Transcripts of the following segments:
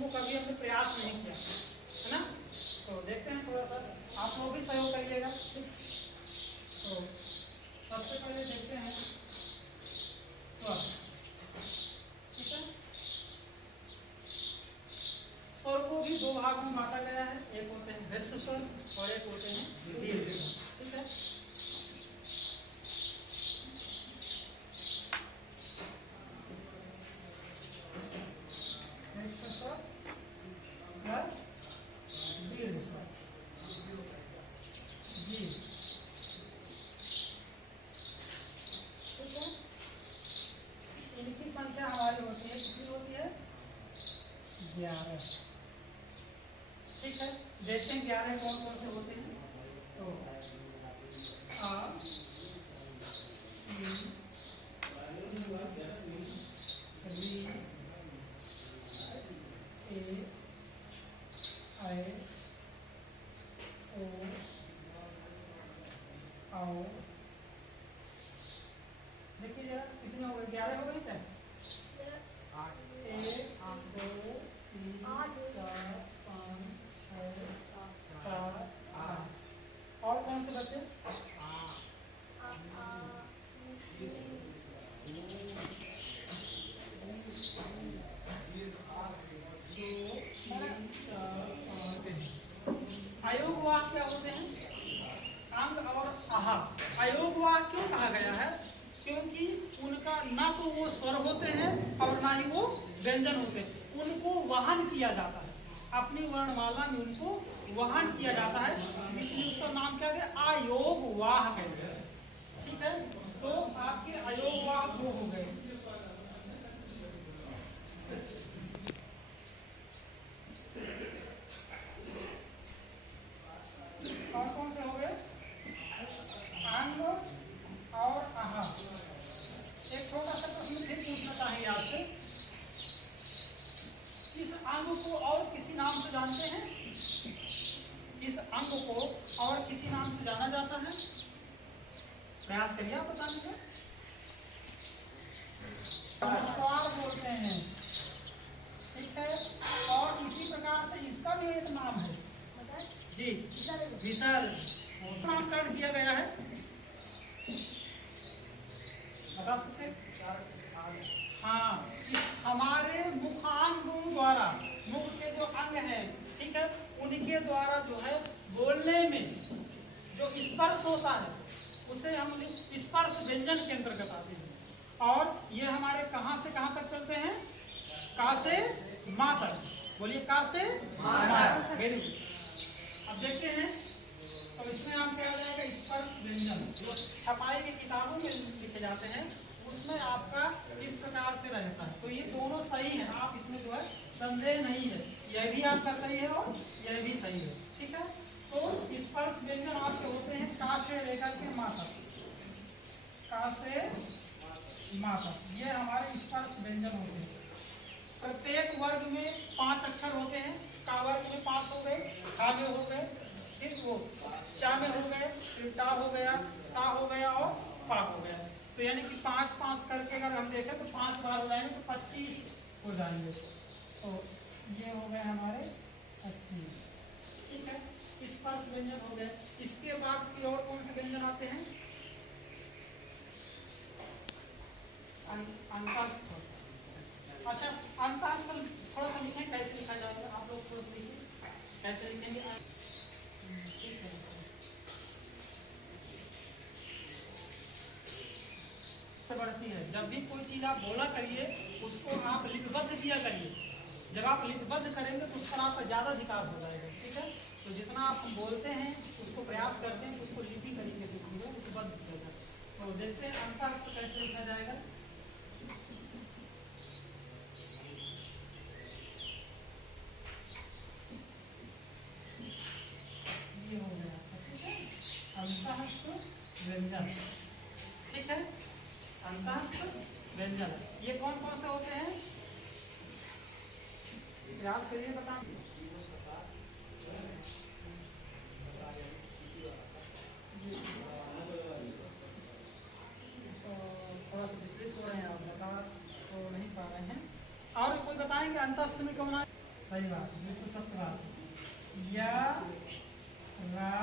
इनको कभी हमने प्रयास नहीं किया, है ना। तो देखते हैं, थोड़ा सा आप लोग भी सहयोग करिएगा। तो सबसे पहले देखते हैं स्वर, ठीक है। स्वर को भी दो भाग में बांटा गया है, एक होते हैं ह्रस्व स्वर और एक होते हैं दीर्घ स्वर, ठीक है। ह्रस्व स्वर प्लस दीर्घ स्वर, जी, ठीक है। इनकी संख्या हमारी होती है, कितनी होती है? 11, ठीक है। देखते हैं 11 कौन कौन से होते हैं। तो आ, ई, री, ए, ऐ, ओ, औ। देखिए जरा कितने हो गए? 11 हो गए क्या? 1, 2, 3, 4, 5, 6, 7, 8। और कौन से बचे? अयोग वाक्य क्या होते हैं? अंग और आहा। अयोग वाक्य क्यों कहा गया है? क्योंकि उनका ना तो वो स्वर होते हैं और ना ही वो व्यंजन होते हैं, उनको वहन किया जाता है, अपनी वर्णमाला में उनको वहन किया जाता है, इसलिए उसका नाम क्या है? अयोग वाह कहते हैं, ठीक है। तो आपके अयोग वाह दो हो गए। और कौन से हो गए? अंग और आहा। एक छोटा सा प्रश्न फिर पूछना चाहेंगे आपसे, इस अंग को और किसी नाम से जानते हैं? इस अंग को और किसी नाम से जाना जाता है? प्रयास करिए आप बताने का। स्वार बोलते हैं, ठीक है। और इसी प्रकार से इसका भी एक नाम है जी, विसर्ग। नामकरण किया गया है, बता सकते? हाँ, हमारे मुखांगों द्वारा, मुख के जो अंग हैं, ठीक है, उनके द्वारा जो है बोलने में जो स्पर्श होता है उसे हम स्पर्श व्यंजन के अंतर्गत आते हैं। और ये हमारे कहां से कहां तक चलते हैं? का से मां तक। बोलिए, का से मां। Very good. अब देखते हैं, तो इसमें हम क्या जाएगा? स्पर्श व्यंजन जो छपाई की किताबों में लिखे जाते हैं उसमें आपका इस प्रकार से रहता है। तो ये दोनों सही है, आप इसमें जो है संदेह नहीं है, यह भी आपका सही है और यह भी सही है, ठीक है। तो स्पर्श व्यंजन आपके होते हैं का से लेकर के मां तक, का से मां तक, ये हमारे स्पर्श व्यंजन होते हैं। प्रत्येक वर्ग में 5 अक्षर होते हैं। का वर्ग में 5 हो गए, खा में हो गए, फिर वो चा में हो गए, फिर टा हो गया, ता हो गया और पा हो गया। तो यानी कि 5-5 करके अगर हम देखें तो 5 बार हो जाएंगे तो 25 हो जाएंगे। तो ये हो गए हमारे 25, ठीक है। स्पर्श व्यंजन हो गए। इसके बाद फिर और कौन से व्यंजन आते हैं? अंतस्थ। अच्छा, अंतस्थ थोड़ा सा लिखें, कैसे लिखा जाएगा? आप लोग थोड़ा सा लिखिए, कैसे लिखेंगे? बढ़ती है, जब भी कोई चीज आप बोला करिए उसको आप लिपिबद्ध किया करिए। जब आप लिपिबद्ध करेंगे तो उस पर आपका ज्यादा अधिकार हो जाएगा, ठीक है। तो जितना आप बोलते हैं उसको प्रयास करते हैं तो उसको लिपि तरीके से उसको लिपिबद्ध किया जाए। तो देखते हैं अंतस्थ कैसे लिखा जाएगा। ये हो गया, ठीक है, अंतस्थ व्यंजन, ठीक है। अंतस्थ व्यंजन ये कौन कौन से होते हैं? प्रयास करिए बताओ। थोड़ा सा विचलित हो रहे हैं आप, बता तो नहीं पा रहे हैं। और कोई बताएंगे अंतस्थ में कौन आए? सही बात, बिल्कुल सत्य बात। या, रा,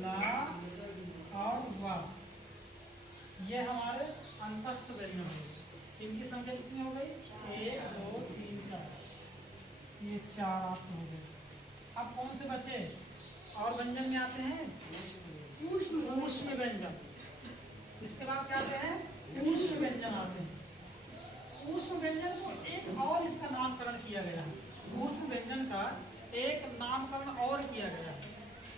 ला और वा, ये हमारे अंतस्थ व्यंजन हो गए। इनकी संख्या कितनी हो गई? 1 2 3 4, ये 4 आपके हो गए। अब कौन से बचे? और व्यंजन में आते हैं ऊष्म व्यंजन। इसके बाद क्या आते हैं? ऊष्म व्यंजन आते हैं। ऊष्म व्यंजन को एक और इसका नामकरण किया गया है। ऊष्म व्यंजन का एक नामकरण और किया गया है,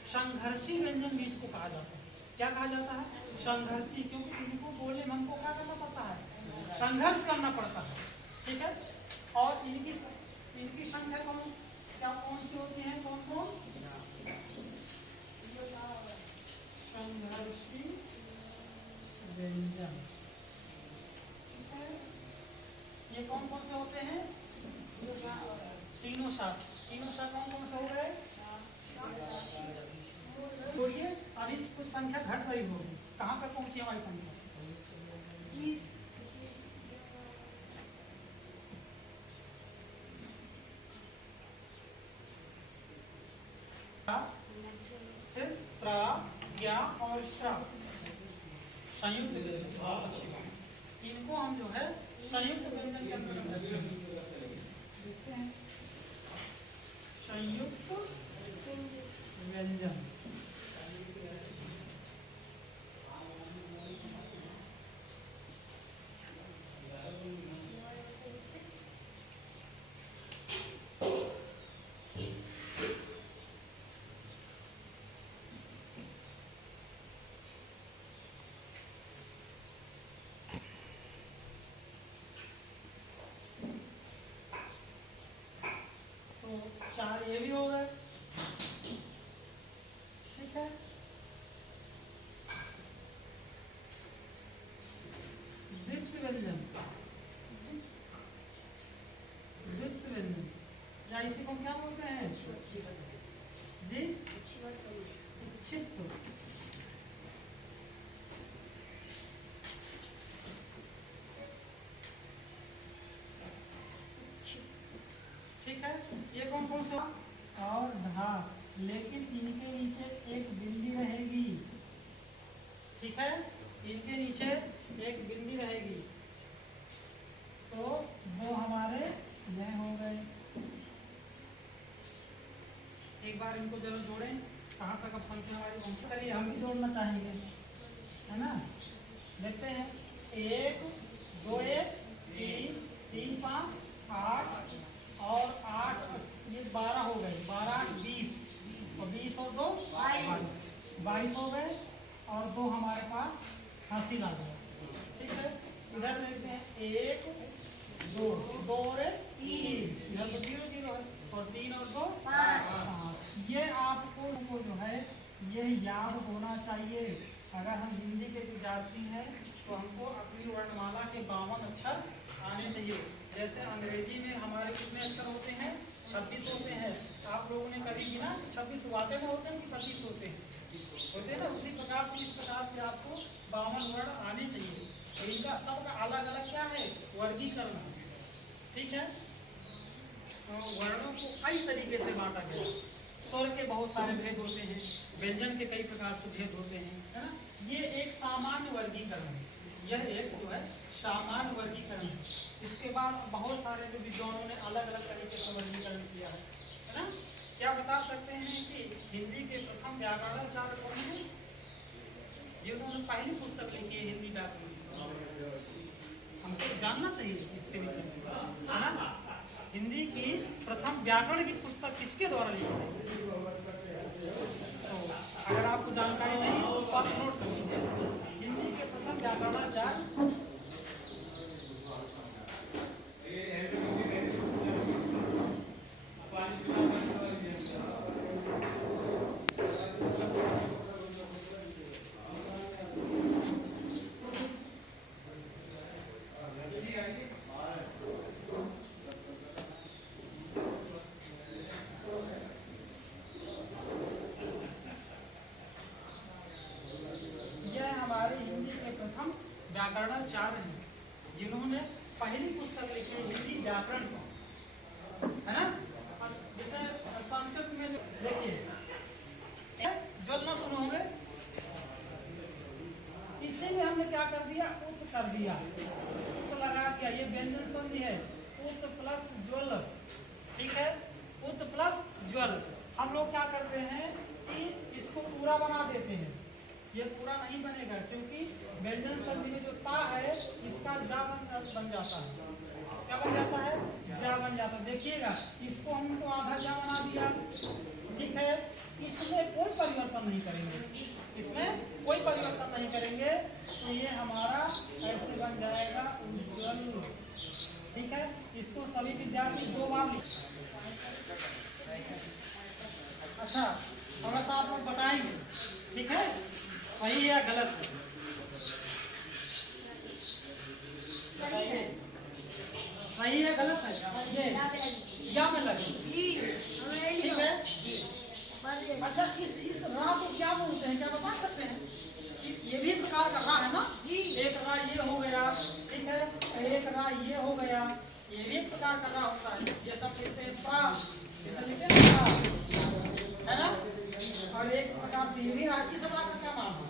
संघर्षी व्यंजन भी इसको कहा जाता है। क्या कहा जाता है? संघर्षी, क्योंकि इनको बोलने में हमको क्या करना पड़ता है? संघर्ष करना पड़ता है। ठीक है। और इनकी संख्या कौन सी होती है? कौन कौन? संघर्षी व्यंजन। ठीक है। ये कौन कौन से होते हैं? तीनों सात। तीनों सात कौन कौन से हो गए? बोलिए। अभी कुछ संख्या घट रही होगी। कहाँ तक पहुंची हमारी संख्या? फिर प्रा, ज्ञा और श्रा, संयुक्त व्यंजन। बहुत अच्छी बात। इनको हम जो है संयुक्त व्यंजन के अंदर देखते हैं। संयुक्त व्यंजन। तो 4 ये भी हो गए। ठीक है। द्वित्व व्यंजन। द्वित्व व्यंजन या इसी को क्या बोलते हैं? जी, इच्छित। ठीक है। ये कौन कौन सा? और धा, लेकिन इनके नीचे एक बिंदी रहेगी। ठीक है। इनके नीचे एक बिंदी रहेगी। तो वो हमारे यह हो गए। एक बार इनको जरूर जोड़ें। कहाँ तक अब संख्या हमारी पहुंच करिए। हम भी जोड़ना चाहेंगे, है ना? देखते हैं। 1 2 1 3 3 5 8 और 8, ये 12 हो गए। 12 8 20 और 20 और 2 22 हो गए। और 2 हमारे पास हासिल आ गया। ठीक है। इधर देखते हैं 1 2 2 और 3, इधर तो 0 0 है और 3 और 2 5। ये आपको जो है ये याद होना चाहिए। अगर हम हिंदी के विद्यार्थी हैं तो हमको अपनी वर्णमाला के 52 अक्षर आने चाहिए। जैसे अंग्रेजी में हमारे कितने अक्षर होते हैं? 26 होते हैं। आप लोगों ने कभी गिना 26 वाक़ई में होते हैं कि 25 होते हैं? होते हैं ना। उसी प्रकार से इस प्रकार से आपको 52 वर्ण आने चाहिए। तो इनका सबका अलग अलग क्या है? वर्गीकरण। ठीक है। तो वर्णों को कई तरीके से बांटा गया। स्वर के बहुत सारे भेद होते हैं, व्यंजन के कई प्रकार से भेद होते हैं, है ना। ये एक सामान्य वर्गीकरण है। यह एक जो है सामान्य वर्गीकरण है। इसके बाद बहुत सारे जो विद्वानों ने अलग अलग तरीके से वर्गीकरण किया है ना। क्या बता सकते हैं कि हिंदी के प्रथम व्याकरणाचार्य कौन है? जिन्होंने पहली पुस्तक लिखी है हिंदी व्याकरण। हमको जानना चाहिए इसके विषय में, है ना। हिंदी की प्रथम व्याकरण की पुस्तक किसके द्वारा लिखी गई? तो अगर आपको जानकारी नहीं है उस बात नोट कर लीजिए। हिंदी के प्रथम व्याकरणाचार्य व्याकरणाचार्य हैं, जिन्होंने पहली पुस्तक लिखी हिंदी व्याकरण को, है ना। कर दिया, उत लगा दिया, ये व्यंजन संधि है, उत प्लस ज्वल, ठीक है, उत प्लस ज्वल। हम लोग क्या करते हैं कि इसको पूरा बना देते हैं, ये पूरा नहीं बनेगा क्योंकि व्यंजन संधि में जो ता है इसका जा बन जाता है, क्या बन जाता है, जा बन जाता है। देखिएगा इसको हमको आधा जा बना दिया, ठीक है, इसमें कोई परिवर्तन नहीं करेंगे, इसमें कोई परिवर्तन नहीं करेंगे, तो ये हमारा ऐसे बन जाएगा उज्ज्वल, ठीक है। इसको सभी विद्यार्थी 2 बार लिख। अच्छा थोड़ा सा आप लोग बताएंगे, ठीक है, सही है या गलत है, बताइए, सही है गलत है, ये या में लगे, ठीक है। अच्छा इस रा को क्या बोलते हैं, क्या बता सकते हैं? ये भी प्रकार का रा है ना, एक रा ये हो गया, ठीक है, एक रा ये हो गया, ये भी एक प्रकार का रा होता है, ये सब लिखते हैं प्रा, ये सब लिखते हैं प्रा, है ना। और एक प्रकार से ये भी रा, किस रा का क्या नाम है?